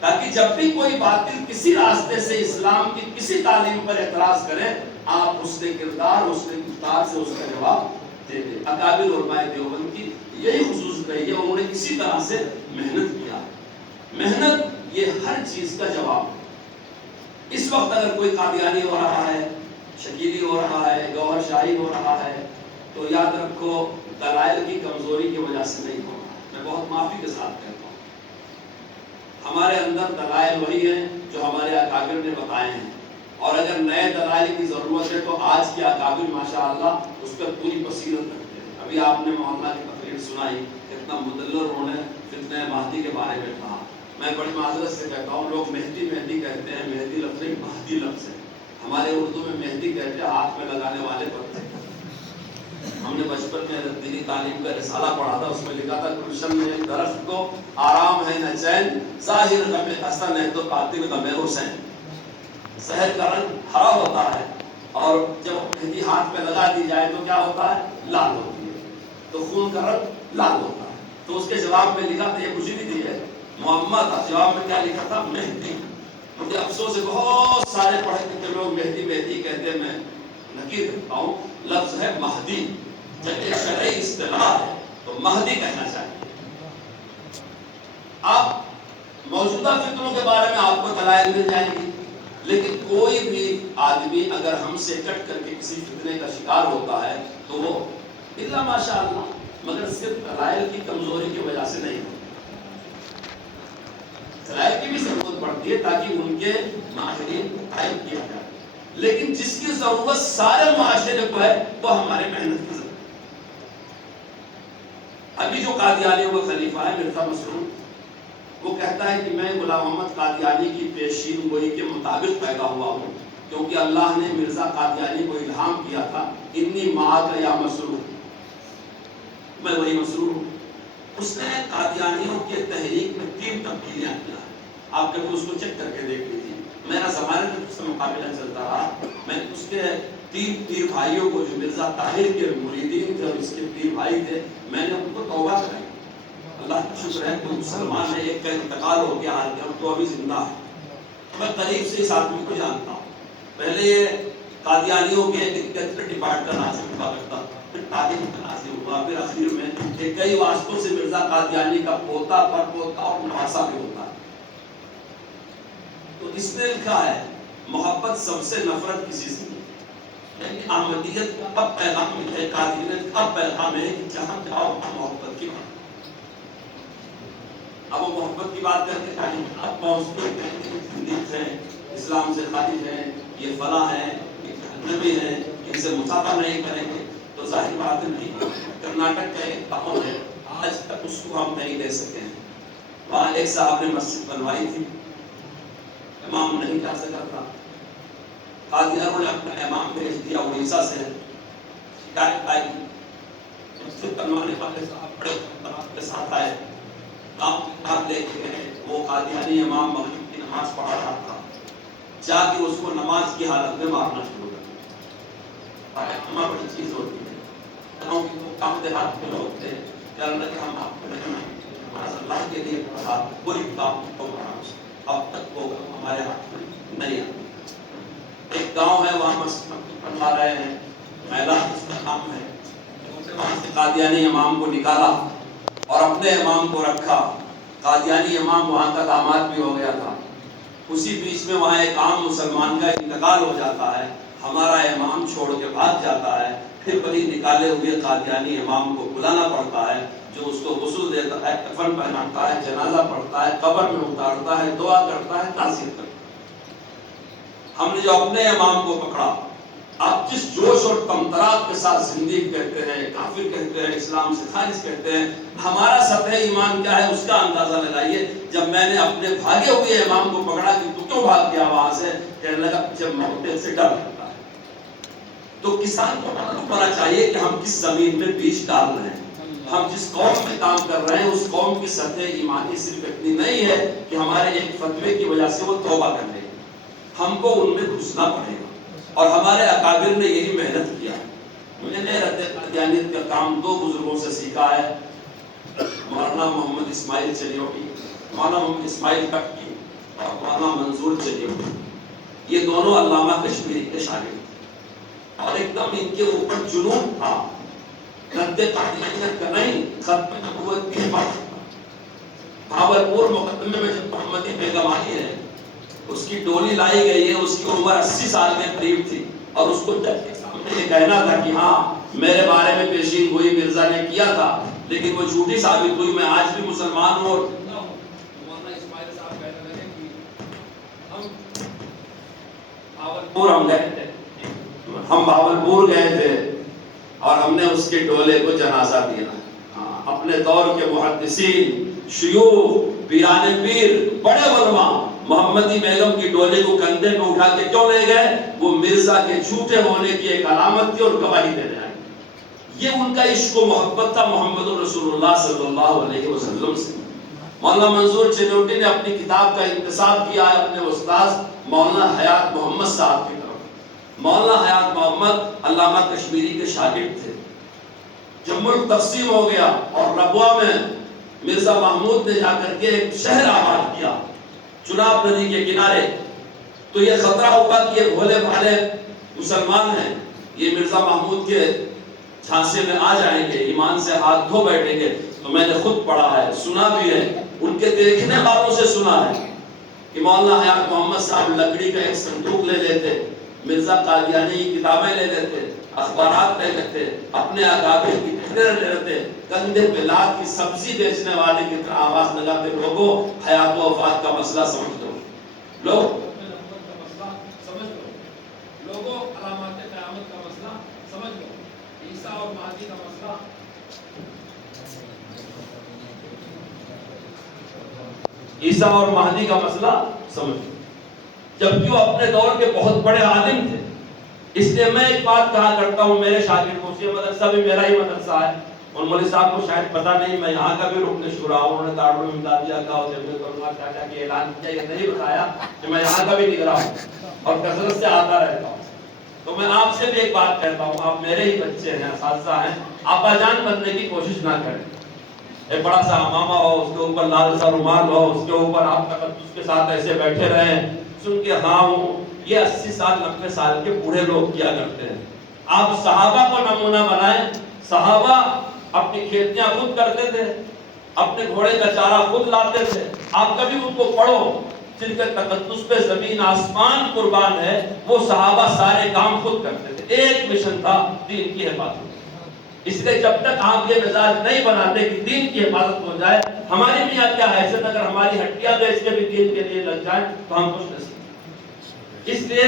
تاکہ جب بھی کوئی باطل کسی راستے سے اسلام کی کسی تعلیم پر اعتراض کرے، آپ اس کے کردار، اس کے گفتار سے اس کا جواب دے دیں۔ اکابر علماء دیوبند کی یہی خصوصیت رہی ہے، انہوں نے اسی طرح سے محنت کیا۔ محنت یہ ہر چیز کا جواب ہے۔ اس وقت اگر کوئی قادیانی ہو رہا ہے، شکیلی ہو رہا ہے، گوہر شاہی ہو رہا ہے، تو یاد رکھو دلائل کی کمزوری کی وجہ سے نہیں ہو رہا۔ میں بہت معافی کے ساتھ کہتا ہوں، ہمارے اندر دلائل وہی ہیں جو ہمارے اکابر نے بتائے ہیں، اور اگر نئے دلائل کی ضرورت ہے تو آج کے اکابر ماشاءاللہ اس پر پوری بصیرت رکھتے ہیں۔ ابھی آپ نے مولانا کی تقریر سنائی، کتنا مدلل انہوں نے فتنہ مہدی کے بارے میں کہا۔ میں بڑی معذرت سے کہتا ہوں، لوگ مہدی مہدی کہتے ہیں، مہدی لفظ نہیں مہدی لفظ ہے۔ ہمارے اردو میں مہدی کہتے ہیں ہاتھ میں لگانے والے پتے۔ ہم نے بچپن میں دینی تعلیم کا رسالہ پڑھا تھا، اس میں لکھا تھا گلشن میں درخت کو آرام ہے نہ چین، ظاہر غم حسن ہے تو قاتل غم حسین۔ شہد کا رنگ ہرا ہوتا ہے، اور جب مہندی ہاتھ میں لگا دی جائے تو کیا ہوتا ہے؟ لال ہوتی ہے، تو خون کا رنگ لال ہوتا ہے۔ تو اس کے جواب میں لکھا تھا، یہ کچھ نہیں ہے، معمہ تھا، جواب میں کیا لکھا تھا؟ مہدی۔ مجھے افسوس ہے بہت سارے پڑھے لکھے لوگ مہدی مہدی کہتے ہیں، میں نکیر کرتا ہوں، لفظ ہے مہدی۔ جب ایک شرعی اصطلاح ہے تو مہدی کہنا چاہیے۔ آپ موجودہ فتنوں کے بارے میں آپ کو دلائل مل جائیں گی، لیکن کوئی بھی آدمی اگر ہم سے کٹ کر کے کسی فتنے کا شکار ہوتا ہے تو وہ الا ماشاء اللہ، مگر صرف دلائل کی کمزوری کی وجہ سے نہیں ہوتا۔ دلائل کی بھی ضرورت پڑتی کر دیے تاکہ ان کے ماہرین کو قائم کیا جائے. لیکن جس کی ضرورت سارے معاشرے کو ہے وہ ہمارے محنت کی ضرورت. ابھی جو قادیانیوں کا خلیفہ ہے مرزا مسرور، وہ کہتا ہے کہ میں غلام محمد قادیانی کی پیشین گوئی کے مطابق پیدا ہوا ہوں، کیونکہ اللہ نے مرزا قادیانی کو الہام کیا تھا انی معاک یا مسرور، میں وہی مسرور ہوں. اس نے قادیانیوں کے تحریک میں 3 تبدیلیاں کیا ہے. آپ کبھی اس کو چیک کر کے دیکھ لیجیے. میرا زمانہ جب اس سے مقابلہ چلتا رہا، میں اس کے 3 پیر بھائیوں کو جو مرزا طاہر کے مریدین تھے اور اس کے پیر بھائی تھے، میں نے ان کو توبہ کرائی. اللہ کا شکر ہے کہ مسلمان نے ایک کا انتقال ہو گیا، حال ہم تو ابھی زندہ ہے. میں قریب سے اس آدمی کو جانتا ہوں. پہلے یہ قادیانیوں کے ایگریکلچر ڈپارٹمنٹ کا ناظر ہوا کرتا تھا، پھر تعلیم کا ناظر ہوا، پھر اخیر میں کئی واسطوں سے مرزا قادیانی کا پوتا پر پوتا اور نواسا بھی ہوتا ہے. تو اس نے لکھا ہے محبت سب سے نفرت کسی سے نہیں. یعنی احمدیت کا اب پیغام ہے، قادریت کا اب پیغام ہے کہ جہاں جاؤ محبت کی بات. اب وہ محبت کی بات کرتے ہیں، اب پہنچتے ہیں اسلام سے خارج ہیں، یہ فلاں ہیں، یہ جہنمی ہیں، ان سے مسافہ نہیں کریں گے. تو ظاہر بات نہیں. کرناٹک کا ایک گاؤں ہے، آج تک اس کو ہم نہیں لے سکے ہیں. وہاں ایک صاحب نے مسجد بنوائی تھی، امام نہیں جا سکا تھا. قادیانیوں نے اپنا امام بھیج دیا اڑیسہ سے. شکایت آئی، مسجد بنوانے والے صاحب بڑے احترام کے ساتھ آئے، آپ لے کے گئے. وہ قادیانی امام مغرب کی نماز پڑھا رہا تھا، جا کے اس کو نماز کی حالت میں مارنا شروع کر دیا. ہمارا بڑی چیز ہوتی ہے. کام دیہات کے لوگ تھے، کہنے لگے ہم آپ کو نماز اللہ کے لیے پڑھا، کوئی کام کو اب تک وہ ہمارے ہاتھ میں نہیں آتا. ایک گاؤں ہے وہاں مسجد پڑھا رہے ہیں، میلہ اس کا کام ہے. وہاں سے قادیانی امام کو نکالا اور اپنے امام کو رکھا. قادیانی امام وہاں کا داماد بھی ہو گیا تھا. اسی بیچ میں وہاں ایک عام مسلمان کا انتقال ہو جاتا ہے، ہمارا امام چھوڑ کے بھاگ جاتا ہے. پھر وہی نکالے ہوئے قادیانی امام کو بلانا پڑتا ہے، جو اس کو غسل دیتا ہے، کفن پہناتا ہے، جنازہ پڑھتا ہے، قبر میں اتارتا ہے، دعا کرتا ہے، تعزیت کرتا ہے. ہم نے جو اپنے امام کو پکڑا، آپ جس جوش اور تمطراق کے ساتھ زندگی کہتے ہیں، کافر کہتے ہیں، اسلام سے خارج کہتے ہیں، ہمارا سطح ایمان کیا ہے اس کا اندازہ لگائیے. جب میں نے اپنے بھاگے ہوئے امام کو پکڑا کہ تو کیوں بھاگ گیا وہاں سے، کہنے لگا جب موت سے ڈر لگتا ہے. تو کسان کو معلوم ہونا چاہیے کہ ہم کس زمین میں بیج ڈال رہے ہیں. ہم جس قوم میں کام کر رہے ہیں اس قوم کی سطح ایمانی صرف اتنی نہیں ہے کہ ہمارے ایک فتوے کی وجہ سے وہ توبہ کر لیں. ہم کو ان میں گھسنا پڑے گا، اور ہمارے اکابر نے یہی محنت کیا. میں نے رد قادیانیت کا کام 2 بزرگوں سے سیکھا ہے، مولانا محمد اسماعیل چلیوٹی، مولانا محمد اسماعیل کٹکی اور مولانا منظور چلیوٹی. یہ دونوں علامہ کشمیری کے شاگرد تھے اور ایک دم ان کے اوپر جنون تھا. رد قادیانیت کا نہیں، ختم نبوت کی بات. بھاولپور مقدمے میں جب محمدی بیگم آئی ہے، اس کی ڈولی لائی گئی ہے، اس کی عمر 80 سال کے قریب تھی، اور اس کو جج کے سامنے یہ کہنا تھا کہ ہاں میرے بارے میں پیشین گوئی مرزا نے کیا تھا، لیکن وہ جھوٹی ثابت ہوئی، میں آج بھی مسلمان ہوں. اور مولانا اسماعیل صاحب کہنے لگے کہ ہم بھاولپور گئے تھے اور ہم نے اس کے ڈولے کو جنازہ دیا. اپنے دور کے محدثین، شیوخ، پیران پیر، بڑے علماء محمدی بیگم کی ڈولے کو کندھے پہ اٹھا کے کیوں لے گئے؟ وہ مرزا کے جھوٹے ہونے کی ایک علامت تھی اور گواہی دینے آئے. یہ ان کا عشق و محبت تھا محمد رسول اللہ صلی اللہ علیہ وسلم سے. مولانا منظور چلیوٹی نے اپنی کتاب کا انتساب کیا ہے اپنے استاد مولانا حیات محمد صاحب کی طرف. مولانا حیات محمد علامہ کشمیری کے شاگرد تھے. جب ملک تقسیم ہو گیا اور ربوہ میں مرزا محمود نے جا کر کے ایک شہر آباد کیا چناب ندی کے کنارے، تو یہ خطرہ ہوا کہ یہ بھولے بھالے مسلمان ہیں، یہ مرزا محمود کے جھانسے میں آ جائیں گے، ایمان سے ہاتھ دھو بیٹھیں گے. تو میں نے خود پڑھا ہے، سنا بھی ہے، ان کے دیکھنے والوں سے سنا ہے کہ مولانا حیات محمد صاحب لکڑی کا ایک صندوق لے لیتے، مرزا قادیانی کی کتابیں لے لیتے، اخبارات لے لیتے، اپنے اکابر کی تحریر لے لیتے، کندھے پہ لاد کی سبزی بیچنے والے کی طرح آواز لگاتے، لوگوں حیات و وفات کا مسئلہ سمجھ لو. لوگ نبوت کا مسئلہ سمجھ لو، لوگوں علامات قیامت کا مسئلہ سمجھ لو، عیسیٰ اور مہدی کا مسئلہ عیسیٰ اور مہدی کا مسئلہ سمجھ لو، جبکہ وہ اپنے دور کے بہت بڑے عالم تھے. اس لیے میں ایک بات کہا کرتا ہوں میرے شاگردوں سے، مدرسہ بھی میرا ہی مدرسہ ہے، ان مولوی صاحب کو شاید پتہ نہیں میں یہاں کا بھی رکن شورا ہوں، انہوں نے دارالعلوم امدادیہ کا اور جمعیت علماء چاچا کے اعلان کیا، یہ نہیں بتایا کہ میں یہاں کا بھی نگراں ہوں اور کثرت سے آتا رہتا ہوں. تو میں آپ سے بھی ایک بات کہتا ہوں، آپ میرے ہی بچے ہیں، اساتذہ ہیں، ابا جان بننے کی کوشش نہ کریں. ایک بڑا سا امامہ ہو، اس کے اوپر لال سا رومال ہو، اس کے اوپر آپ تقدس کے ساتھ ایسے بیٹھے رہیں سن کے ہاں ہوں، یہ 80 سال 90 سال کے بوڑھے لوگ کیا کرتے ہیں. آپ صحابہ کو نمونہ بنائیں. صحابہ اپنی کھیتیاں خود کرتے تھے، اپنے گھوڑے کا چارہ خود لاتے تھے. آپ کبھی ان کو پڑھو جن کے تقدس پہ زمین آسمان قربان ہے، وہ صحابہ سارے کام خود کرتے تھے. ایک مشن تھا دین کی حفاظت. اس لیے جب تک آپ یہ مزاج نہیں بناتے کہ دین کی حفاظت ہو جائے، ہماری بھی کیا حیثیت اگر ہماری ہڈیاں بیچ کے بھی دین کے لیے لگ جائیں تو ہم خوش نصیب. اس لیے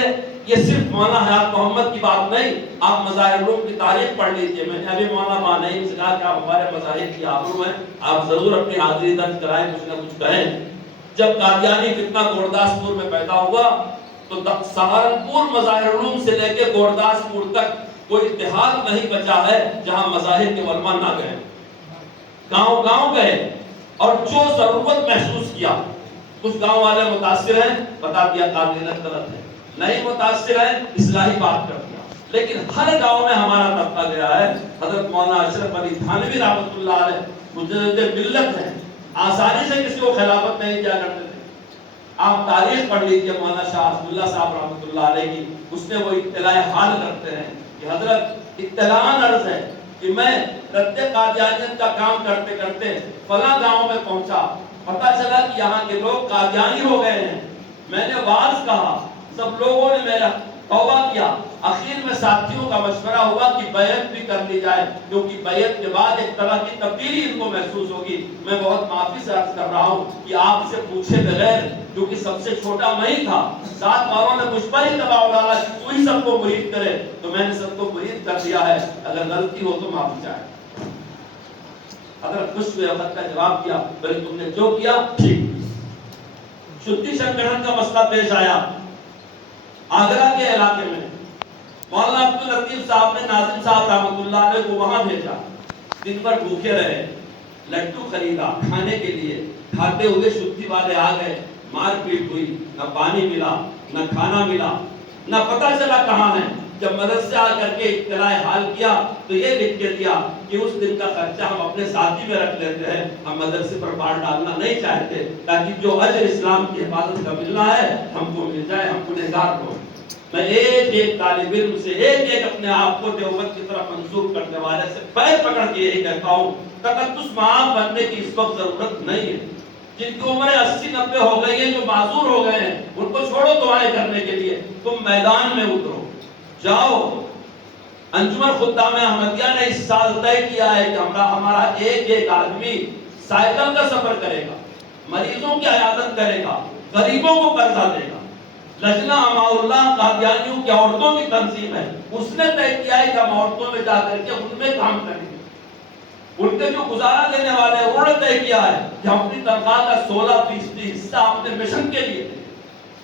یہ صرف مولانا حیات محمد کی بات نہیں، آپ مظاہر علوم کی تاریخ پڑھ لیجئے. میں نے ابھی مولانا مانعیم سے کہا کہ آپ ہمارے مظاہر کی آبرو ہیں، آپ ضرور اپنی حاضری درج کرائیں، کچھ نہ کچھ کہیں. جب قادیانی فتنہ گورداسپور میں پیدا ہوا تو سہارنپور مظاہر علوم سے لے کے گورداسپور تک کوئی اتحاد نہیں بچا ہے جہاں مظاہر کے علماء نہ گئے. گاؤں گاؤں گئے اور جو ضرورت محسوس کیا. کچھ گاؤں والے متاثر ہیں، بتا دیا قادریت غلط ہے، نہیں متاثر ہیں، اصلاحی بات کر دیا. لیکن ہر گاؤں میں ہمارا طبقہ گیا ہے. حضرت مولانا اشرف علی تھانوی رحمۃ اللہ علیہ مجدد ملت ہیں، آسانی سے کسی کو خلافت نہیں کیا کرتے تھے. آپ تاریخ پڑھ لیجیے مولانا شاہ عبد اللہ صاحب رحمۃ اللہ علیہ کی، اس میں وہ اطلاع حال کرتے ہیں کہ حضرت اطلاعاً عرض ہے کہ میں رد قادیانیت کا کام کرتے کرتے فلاں گاؤں میں پہنچا، پتہ چلا کہ یہاں کے لوگ قادیانی ہو گئے ہیں. میں نے واعظ کہا، سب لوگوں نے میرا توبہ کیا. اخیر میں ساتھیوں کا مشورہ ہوا کہ بیعت بھی کر لی جائے، کیونکہ بیعت کے بعد ایک طرح کی تبدیلی ان کو محسوس ہوگی. میں بہت معافی سے عرض کر رہا ہوں کہ آپ سے پوچھے بغیر، کیونکہ سب سے چھوٹا میں ہی تھا، ساتھ والوں نے مجھ پر ہی دباؤ ڈالا کہ تو ہی سب کو مرید کرے، تو میں نے سب کو مرید کر دیا ہے. اگر غلطی ہو تو معافی چاہے. اگر کچھ بھی وقت کا جواب دیا، بھئی تم نے جو کیا ٹھیک. شدھی سنگٹھن کا مسئلہ پیش آیا آگرہ کے علاقے میں. مولانا عبداللطیف صاحب نے ناظم صاحب رحمۃ اللہ علیہ کو وہاں بھیجا. دن بھر بھوکے رہے، لڈو خریدا کھانے کے لیے، کھاتے ہوئے شدھی والے آ گئے، مار پیٹ ہوئی، نہ پانی ملا نہ کھانا ملا، نہ پتہ چلا کہاں ہے. جب مدد سے آ کر کے اطلاع حال کیا تو یہ لکھ کے دیا کہ اس دن کا خرچہ ہم اپنے ساتھی میں رکھ لیتے ہیں، ہم مدرسے پر بار ڈالنا نہیں چاہتے، تاکہ جو اجر اسلام کی حفاظت کا ملنا ہے ہم کو مل جائے، ہم گنہگار ہو. میں ایک ایک طالب علم سے، ایک ایک اپنے آپ کو دیوبند کی طرف منسوب کرنے والے سے پیر پکڑ کے یہی کہتا ہوں، تقدس معاف بننے کی اس وقت ضرورت نہیں ہے. جن کی عمریں 80-90 ہو گئی ہیں، جو معذور ہو گئے ہیں، ان کو چھوڑو دعائیں کرنے کے لیے. تم میدان میں اترو، جاؤ. انجمن خدام احمدیہ نے اس سال طے کیا ہے کہ ہمارا ایک ایک آدمی سائیکل کا سفر کرے گا، مریضوں کی عیادت کرے گا، غریبوں کو قرضہ دے گا. لجنہ اما اللہ قادیانیوں کی عورتوں کی تنظیم ہے، اس نے طے کیا ہے کہ ہم عورتوں میں جا کر کے ان میں کام کریں گے. ان کے جو گزارا دینے والے ہیں انہوں نے طے کیا ہے کہ ہم اپنی تنخواہ کا 16% حصہ اپنے مشن کے لیے دیں.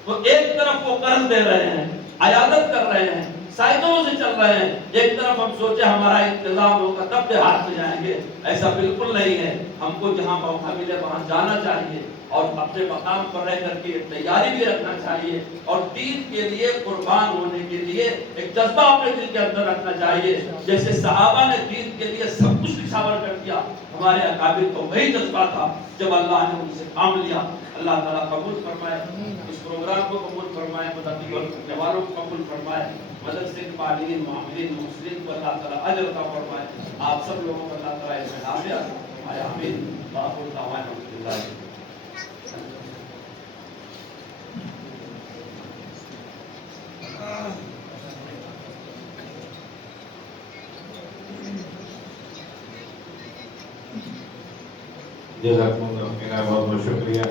وہ ایک طرف وہ قرض دے رہے ہیں، عیادت کر رہے ہیں، سائیکلوں سے چل رہے ہیں، ایک طرف ہم سوچے ہمارا انتظام ہوگا تب دیہات میں جائیں گے. ایسا بالکل نہیں ہے. ہم کو جہاں موقع ملے وہاں جانا چاہیے اور اپنے مقام پر رہ کر کے تیاری بھی رکھنا چاہیے اور دین کے لیے قربان ہونے کے لیے ایک جذبہ اپنے دل کے اندر رکھنا چاہیے. جیسے صحابہ نے دین کے لیے سب کچھ نچھاور کر دیا، ہمارے اکابر کو وہی جذبہ تھا. جب اللہ نے ان سے کام لیا، اللہ تعالیٰ قبول فرمائے، اس پروگرام کو قبول فرمائے، مدد والوں کو قبول فرمائے، مدرسے کے معلمین، معاملین، محسنین کو اللہ تعالیٰ اجر عطا فرمائے. آپ سب لوگوں کو اللہ تعالیٰ اس میں عافیت فرمائے. آمین. باقی دعوانا الحمدللہ. جزاکم اللہ خیر، بہت بہت شکریہ.